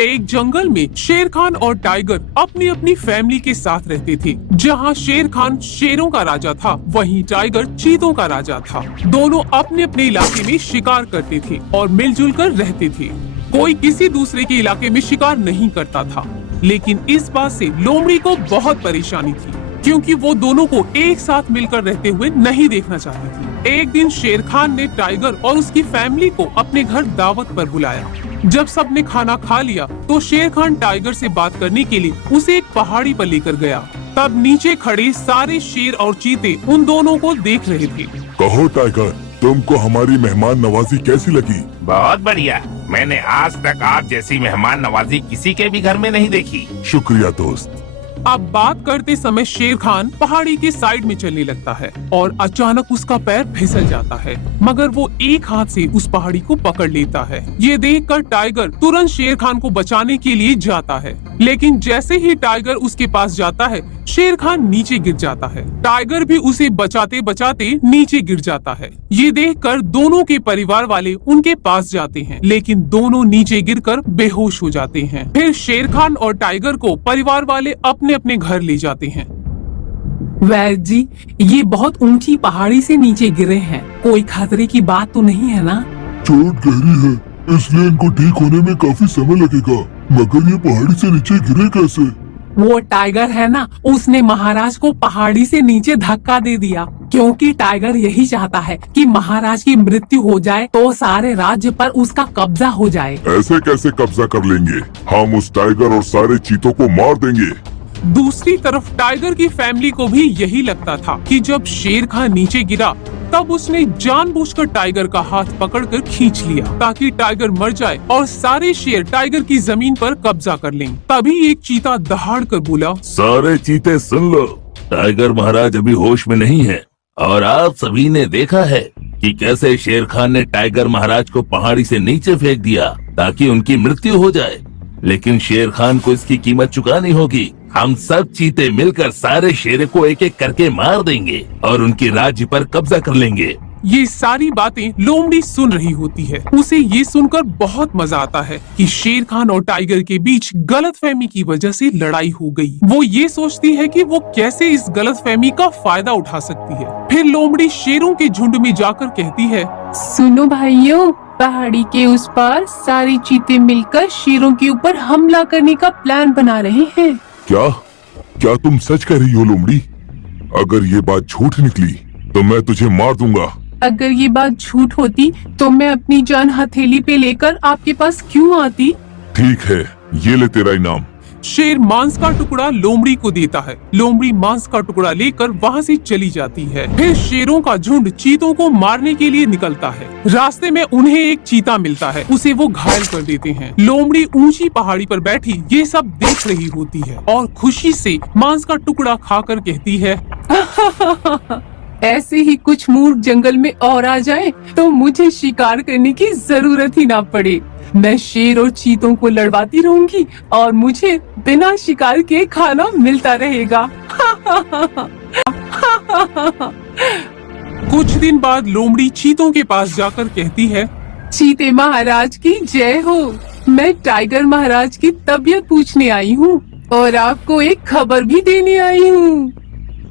एक जंगल में शेर खान और टाइगर अपनी अपनी फैमिली के साथ रहते थे। जहाँ शेर खान शेरों का राजा था, वहीं टाइगर चीतों का राजा था। दोनों अपने अपने इलाके में शिकार करते थे और मिलजुल कर रहते थे। कोई किसी दूसरे के इलाके में शिकार नहीं करता था। लेकिन इस बात से लोमड़ी को बहुत परेशानी थी, क्योंकि वो दोनों को एक साथ मिलकर रहते हुए नहीं देखना चाहती थी। एक दिन शेर खान ने टाइगर और उसकी फैमिली को अपने घर दावत पर बुलाया। जब सबने खाना खा लिया तो शेर खान टाइगर से बात करने के लिए उसे एक पहाड़ी पर लेकर गया। तब नीचे खड़े सारे शेर और चीते उन दोनों को देख रहे थे। कहो टाइगर, तुमको हमारी मेहमान नवाजी कैसी लगी? बहुत बढ़िया। मैंने आज तक आप जैसी मेहमान नवाजी किसी के भी घर में नहीं देखी। शुक्रिया दोस्त। अब बात करते समय शेर खान पहाड़ी के साइड में चलने लगता है और अचानक उसका पैर फिसल जाता है, मगर वो एक हाथ से उस पहाड़ी को पकड़ लेता है। ये देखकर टाइगर तुरंत शेर खान को बचाने के लिए जाता है, लेकिन जैसे ही टाइगर उसके पास जाता है, शेर खान नीचे गिर जाता है। टाइगर भी उसे बचाते बचाते नीचे गिर जाता है। ये देखकर दोनों के परिवार वाले उनके पास जाते हैं, लेकिन दोनों नीचे गिरकर बेहोश हो जाते हैं। फिर शेर खान और टाइगर को परिवार वाले अपने अपने घर ले जाते हैं। वैद जी, ये बहुत ऊंची पहाड़ी से नीचे गिरे हैं, कोई खतरे की बात तो नहीं है ना? चोट गहरी है, इसलिए इनको ठीक होने में काफी समय लगेगा। मगर ये पहाड़ी से नीचे गिरे कैसे? वो टाइगर है ना, उसने महाराज को पहाड़ी से नीचे धक्का दे दिया, क्योंकि टाइगर यही चाहता है कि महाराज की मृत्यु हो जाए तो सारे राज्य पर उसका कब्जा हो जाए। ऐसे कैसे कब्जा कर लेंगे? हम उस टाइगर और सारे चीतों को मार देंगे। दूसरी तरफ टाइगर की फैमिली को भी यही लगता था कि जब शेर खान नीचे गिरा तब उसने जानबूझकर टाइगर का हाथ पकड़कर खींच लिया, ताकि टाइगर मर जाए और सारे शेर टाइगर की जमीन पर कब्जा कर लें। तभी एक चीता दहाड़ कर बोला, सारे चीते सुन लो, टाइगर महाराज अभी होश में नहीं है और आप सभी ने देखा है कि कैसे शेर खान ने टाइगर महाराज को पहाड़ी से नीचे फेंक दिया ताकि उनकी मृत्यु हो जाए। लेकिन शेर खान को इसकी कीमत चुकानी होगी। हम सब चीते मिलकर सारे शेर को एक एक करके मार देंगे और उनके राज्य पर कब्जा कर लेंगे। ये सारी बातें लोमड़ी सुन रही होती है। उसे ये सुनकर बहुत मजा आता है कि शेर खान और टाइगर के बीच गलतफहमी की वजह से लड़ाई हो गई। वो ये सोचती है कि वो कैसे इस गलतफहमी का फायदा उठा सकती है। फिर लोमड़ी शेरों के झुंड में जाकर कहती है, सुनो भाइयों, पहाड़ी के उस पार सारे चीते मिलकर शेरों के ऊपर हमला करने का प्लान बना रहे हैं। क्या तुम सच कह रही हो लोमड़ी? अगर ये बात झूठ निकली तो मैं तुझे मार दूंगा। अगर ये बात झूठ होती तो मैं अपनी जान हथेली पे लेकर आपके पास क्यों आती? ठीक है, ये ले तेरा इनाम। शेर मांस का टुकड़ा लोमड़ी को देता है। लोमड़ी मांस का टुकड़ा लेकर वहाँ से चली जाती है। फिर शेरों का झुंड चीतों को मारने के लिए निकलता है। रास्ते में उन्हें एक चीता मिलता है, उसे वो घायल कर देते हैं। लोमड़ी ऊंची पहाड़ी पर बैठी ये सब देख रही होती है और खुशी से मांस का टुकड़ा खाकर कहती है, ऐसे ही कुछ मूर्ख जंगल में और आ जाए तो मुझे शिकार करने की जरूरत ही ना पड़े। मैं शेर और चीतों को लड़वाती रहूंगी और मुझे बिना शिकार के खाना मिलता रहेगा। कुछ दिन बाद लोमड़ी चीतों के पास जाकर कहती है, चीते महाराज की जय हो। मैं टाइगर महाराज की तबीयत पूछने आई हूँ और आपको एक खबर भी देने आई हूँ।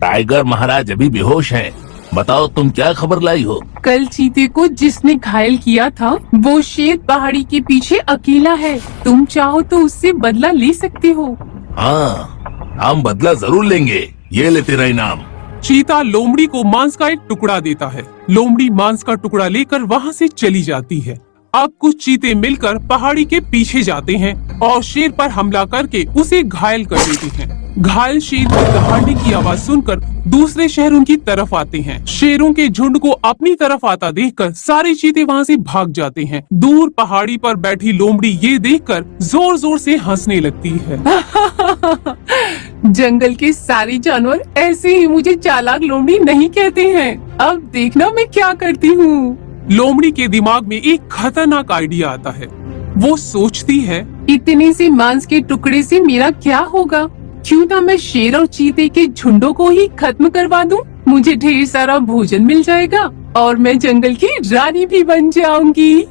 टाइगर महाराज अभी बेहोश हैं। बताओ तुम क्या खबर लाई हो? कल चीते को जिसने घायल किया था वो शेर पहाड़ी के पीछे अकेला है। तुम चाहो तो उससे बदला ले सकते हो। हाँ, हम बदला जरूर लेंगे। ये ले तेरा इनाम। चीता लोमड़ी को मांस का एक टुकड़ा देता है। लोमड़ी मांस का टुकड़ा लेकर वहाँ से चली जाती है। अब कुछ चीते मिलकर पहाड़ी के पीछे जाते हैं और शेर पर हमला करके उसे घायल कर देते हैं। घायल शेर की दहाड़ने की आवाज सुनकर दूसरे शहर उनकी तरफ आते हैं। शेरों के झुंड को अपनी तरफ आता देखकर सारे चीते वहाँ से भाग जाते हैं। दूर पहाड़ी पर बैठी लोमड़ी ये देखकर जोर जोर से हंसने लगती है। जंगल के सारे जानवर ऐसे ही मुझे चालाक लोमड़ी नहीं कहते हैं। अब देखना मैं क्या करती हूँ। लोमड़ी के दिमाग में एक खतरनाक आइडिया आता है। वो सोचती है, इतने से मांस के टुकड़े से मेरा क्या होगा? क्यों ना मैं शेर और चीते के झुंडों को ही खत्म करवा दूं? मुझे ढेर सारा भोजन मिल जाएगा और मैं जंगल की रानी भी बन जाऊंगी।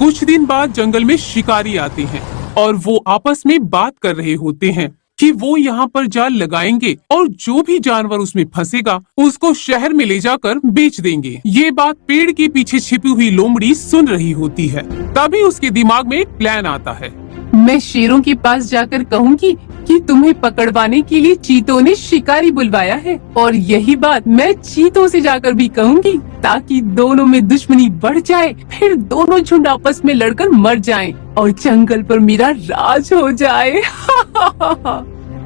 कुछ दिन बाद जंगल में शिकारी आते हैं और वो आपस में बात कर रहे होते हैं कि वो यहाँ पर जाल लगाएंगे और जो भी जानवर उसमें फंसेगा उसको शहर में ले जाकर बेच देंगे। ये बात पेड़ के पीछे छिपी हुई लोमड़ी सुन रही होती है। तभी उसके दिमाग में एक प्लान आता है। मैं शेरों के पास जाकर कहूँगी कि तुम्हें पकड़वाने के लिए चीतों ने शिकारी बुलवाया है, और यही बात मैं चीतों से जाकर भी कहूँगी ताकि दोनों में दुश्मनी बढ़ जाए, फिर दोनों झुंड आपस में लड़कर मर जाएं और जंगल पर मेरा राज हो जाए।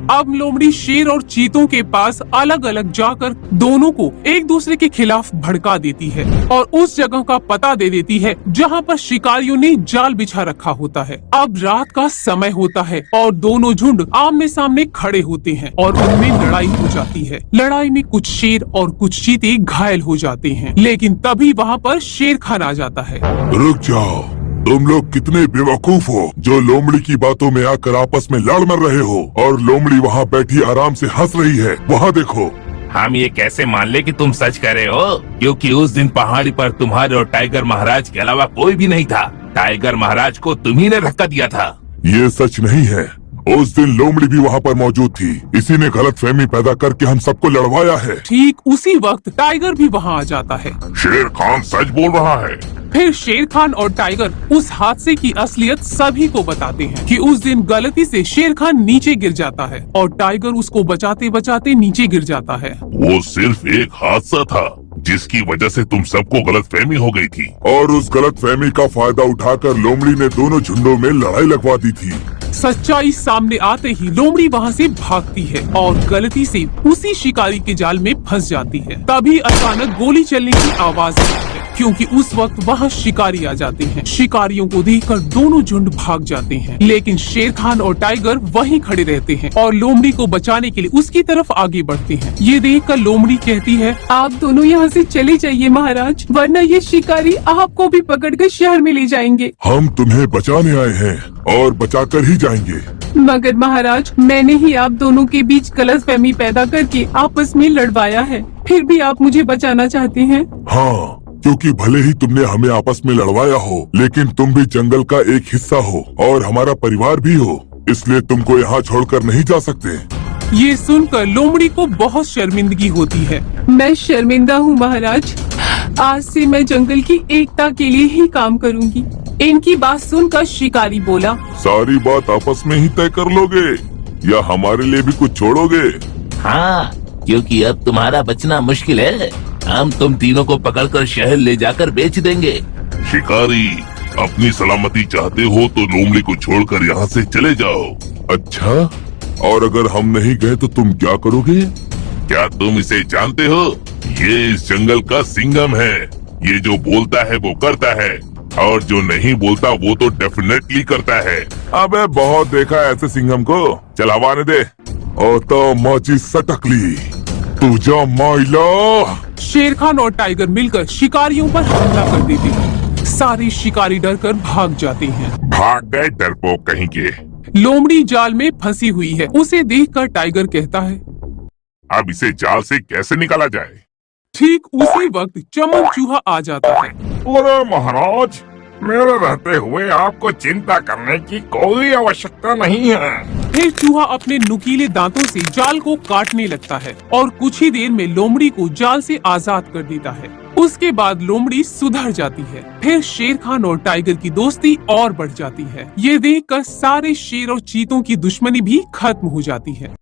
अब लोमड़ी शेर और चीतों के पास अलग अलग जाकर दोनों को एक दूसरे के खिलाफ भड़का देती है और उस जगह का पता दे देती है जहां पर शिकारियों ने जाल बिछा रखा होता है। अब रात का समय होता है और दोनों झुंड आमने सामने खड़े होते हैं और उनमें लड़ाई हो जाती है। लड़ाई में कुछ शेर और कुछ चीते घायल हो जाते हैं, लेकिन तभी वहाँ पर शेर खान आ जाता है। रुक जाओ, तुम लोग कितने बेवकूफ हो जो लोमड़ी की बातों में आकर आपस में लड़ मर रहे हो, और लोमड़ी वहाँ बैठी आराम से हंस रही है। वहाँ देखो। हम ये कैसे मान ले कि तुम सच कह रहे हो, क्योंकि उस दिन पहाड़ी पर तुम्हारे और टाइगर महाराज के अलावा कोई भी नहीं था। टाइगर महाराज को तुम्ही ने धक्का दिया था। ये सच नहीं है। उस दिन लोमड़ी भी वहाँ पर मौजूद थी। इसी ने गलतफहमी पैदा करके हम सबको लड़वाया है। ठीक उसी वक्त टाइगर भी वहाँ आ जाता है। शेर खान सच बोल रहा है। फिर शेर खान और टाइगर उस हादसे की असलियत सभी को बताते हैं कि उस दिन गलती से शेर खान नीचे गिर जाता है और टाइगर उसको बचाते बचाते नीचे गिर जाता है। वो सिर्फ एक हादसा था जिसकी वजह से तुम सबको गलतफहमी हो गई थी, और उस गलतफहमी का फायदा उठाकर लोमड़ी ने दोनों झुंडों में लड़ाई लगवा दी थी। सच्चाई सामने आते ही लोमड़ी वहाँ से भागती है और गलती से उसी शिकारी के जाल में फंस जाती है। तभी अचानक गोली चलने की आवाज आती है, क्योंकि उस वक्त वहाँ शिकारी आ जाते हैं। शिकारियों को देखकर दोनों झुंड भाग जाते हैं, लेकिन शेर खान और टाइगर वहीं खड़े रहते हैं और लोमड़ी को बचाने के लिए उसकी तरफ आगे बढ़ते हैं। ये देखकर लोमड़ी कहती है, आप दोनों यहाँ से चले जाइए महाराज, वरना ये शिकारी आपको भी पकड़कर शहर में ले जाएंगे। हम तुम्हें बचाने आए हैं और बचाकर ही जाएंगे। मगर महाराज, मैंने ही आप दोनों के बीच गलतफहमी पैदा करके आपस में लड़वाया है, फिर भी आप मुझे बचाना चाहते हैं? हाँ, क्योंकि भले ही तुमने हमें आपस में लड़वाया हो, लेकिन तुम भी जंगल का एक हिस्सा हो और हमारा परिवार भी हो, इसलिए तुमको यहाँ छोड़कर नहीं जा सकते। ये सुनकर लोमड़ी को बहुत शर्मिंदगी होती है। मैं शर्मिंदा हूँ महाराज, आज से मैं जंगल की एकता के लिए ही काम करूँगी। इनकी बात सुनकर शिकारी बोला, सारी बात आपस में ही तय कर लोगे या हमारे लिए भी कुछ छोड़ोगे? हाँ, क्योंकि अब तुम्हारा बचना मुश्किल है। हम तुम तीनों को पकड़कर शहर ले जाकर बेच देंगे। शिकारी, अपनी सलामती चाहते हो तो लोमड़ी को छोड़कर यहाँ से चले जाओ। अच्छा, और अगर हम नहीं गए तो तुम क्या करोगे? क्या तुम इसे जानते हो? ये इस जंगल का सिंघम है। ये जो बोलता है वो करता है, और जो नहीं बोलता वो तो डेफिनेटली करता है। अबे बहुत देखा है ऐसे सिंघम को। चल हवाने दे। और तो मौची सटकली तुझा माइला। शेर खान और टाइगर मिलकर शिकारियों पर हमला कर देते हैं। सारे शिकारी डरकर भाग जाते हैं। भाग गए डरपोक कहीं के। लोमड़ी जाल में फंसी हुई है। उसे देखकर टाइगर कहता है, अब इसे जाल से कैसे निकाला जाए? ठीक उसी वक्त चमन चूहा आ जाता है। अरे महाराज, मेरे रहते हुए आपको चिंता करने की कोई आवश्यकता नहीं है। फिर चूहा अपने नुकीले दांतों से जाल को काटने लगता है और कुछ ही देर में लोमड़ी को जाल से आजाद कर देता है। उसके बाद लोमड़ी सुधर जाती है। फिर शेर खान और टाइगर की दोस्ती और बढ़ जाती है। ये देखकर सारे शेर और चीतों की दुश्मनी भी खत्म हो जाती है।